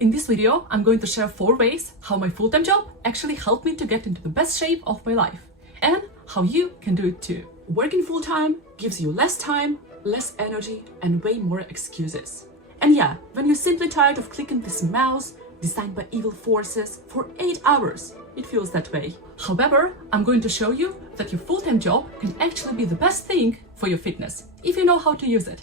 In this video, I'm going to share 4 ways how my full-time job actually helped me to get into the best shape of my life, and how you can do it too. Working full-time gives you less time, less energy, and way more excuses. And yeah, when you're simply tired of clicking this mouse designed by evil forces for 8 hours, it feels that way. However, I'm going to show you that your full-time job can actually be the best thing for your fitness, if you know how to use it.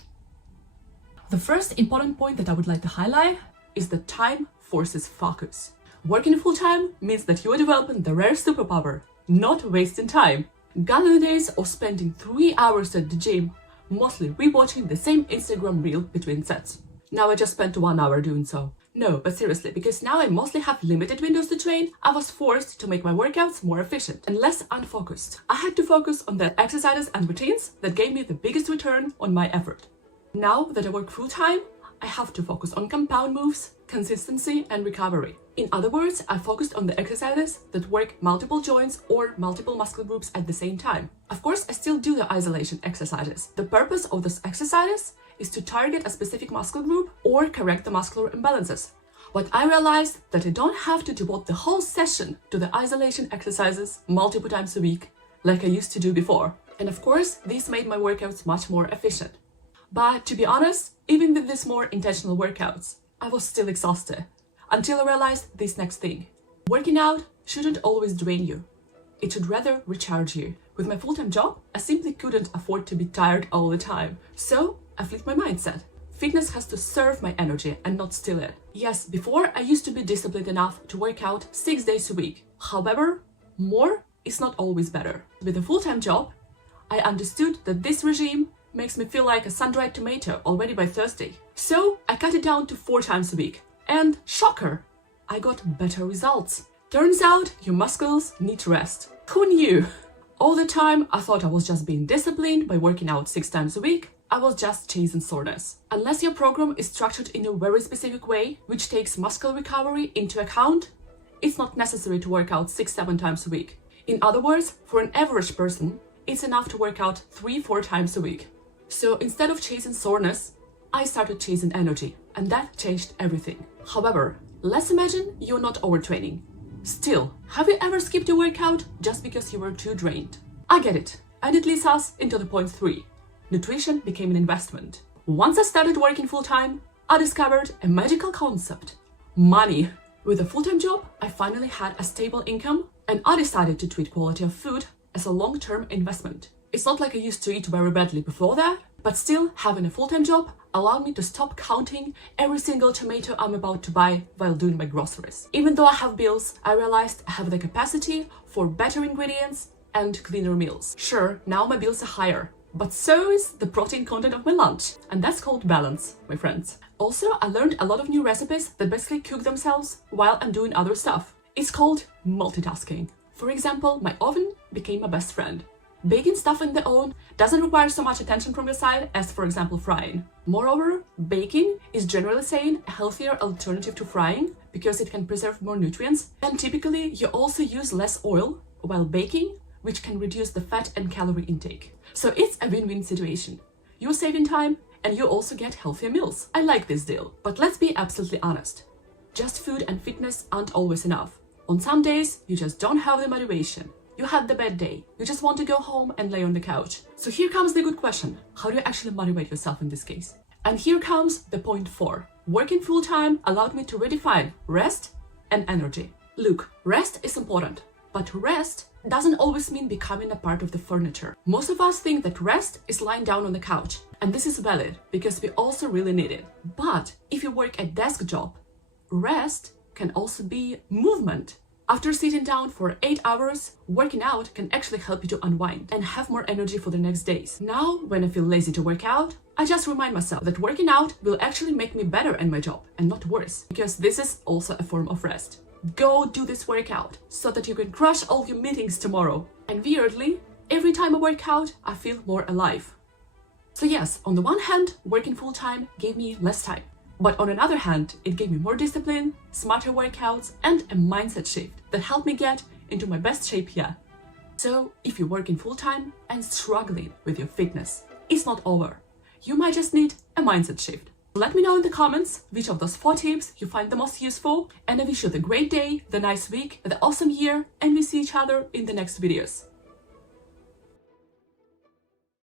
The first important point that I would like to highlight is that time forces focus. Working full-time means that you are developing the rare superpower, not wasting time. Gone are the days of spending 3 hours at the gym, mostly rewatching the same Instagram reel between sets. Now I just spent 1 hour doing so. No, but seriously, because now I mostly have limited windows to train, I was forced to make my workouts more efficient and less unfocused. I had to focus on the exercises and routines that gave me the biggest return on my effort. Now that I work full-time, I have to focus on compound moves, consistency, and recovery. In other words, I focused on the exercises that work multiple joints or multiple muscle groups at the same time. Of course, I still do the isolation exercises. The purpose of those exercises is to target a specific muscle group or correct the muscular imbalances. But I realized that I don't have to devote the whole session to the isolation exercises multiple times a week, like I used to do before. And of course, this made my workouts much more efficient. But to be honest, even with these more intentional workouts, I was still exhausted, until I realized this next thing. Working out shouldn't always drain you. It should rather recharge you. With my full-time job, I simply couldn't afford to be tired all the time. So I flipped my mindset. Fitness has to serve my energy and not steal it. Yes, before I used to be disciplined enough to work out 6 days a week. However, more is not always better. With a full-time job, I understood that this regime makes me feel like a sun-dried tomato already by Thursday. So I cut it down to 4 times a week. And shocker, I got better results. Turns out your muscles need rest. Who knew? All the time I thought I was just being disciplined by working out 6 times a week. I was just chasing soreness. Unless your program is structured in a very specific way, which takes muscle recovery into account, it's not necessary to work out 6-7 times a week. In other words, for an average person, it's enough to work out 3-4 times a week. So instead of chasing soreness, I started chasing energy, and that changed everything. However, let's imagine you're not overtraining. Still, have you ever skipped a workout just because you were too drained? I get it, and it leads us into the point 3. Nutrition became an investment. Once I started working full-time, I discovered a magical concept: money. With a full-time job, I finally had a stable income, and I decided to treat quality of food as a long-term investment. It's not like I used to eat very badly before that, but still having a full-time job allowed me to stop counting every single tomato I'm about to buy while doing my groceries. Even though I have bills, I realized I have the capacity for better ingredients and cleaner meals. Sure, now my bills are higher, but so is the protein content of my lunch, and that's called balance, my friends. Also, I learned a lot of new recipes that basically cook themselves while I'm doing other stuff. It's called multitasking. For example, my oven became my best friend. Baking stuff in the oven doesn't require so much attention from your side as, for example, frying. Moreover, baking is generally saying a healthier alternative to frying because it can preserve more nutrients, and typically you also use less oil while baking, which can reduce the fat and calorie intake. So it's a win-win situation. You're saving time and you also get healthier meals. I like this deal. But let's be absolutely honest. Just food and fitness aren't always enough. On some days, you just don't have the motivation. You had the bad day. You just want to go home and lay on the couch. So here comes the good question. How do you actually motivate yourself in this case? And here comes the point 4. Working full-time allowed me to redefine rest and energy. Look, rest is important, but rest doesn't always mean becoming a part of the furniture. Most of us think that rest is lying down on the couch, and this is valid because we also really need it. But if you work a desk job, rest can also be movement. After sitting down for 8 hours, working out can actually help you to unwind and have more energy for the next days. Now, when I feel lazy to work out, I just remind myself that working out will actually make me better in my job and not worse, because this is also a form of rest. Go do this workout so that you can crush all your meetings tomorrow. And weirdly, every time I work out, I feel more alive. So yes, on the one hand, working full-time gave me less time. But on another hand, it gave me more discipline, smarter workouts, and a mindset shift that helped me get into my best shape yet. So if you're working full-time and struggling with your fitness, it's not over. You might just need a mindset shift. Let me know in the comments which of those 4 tips you find the most useful, and I wish you the great day, the nice week, the awesome year, and we see each other in the next videos.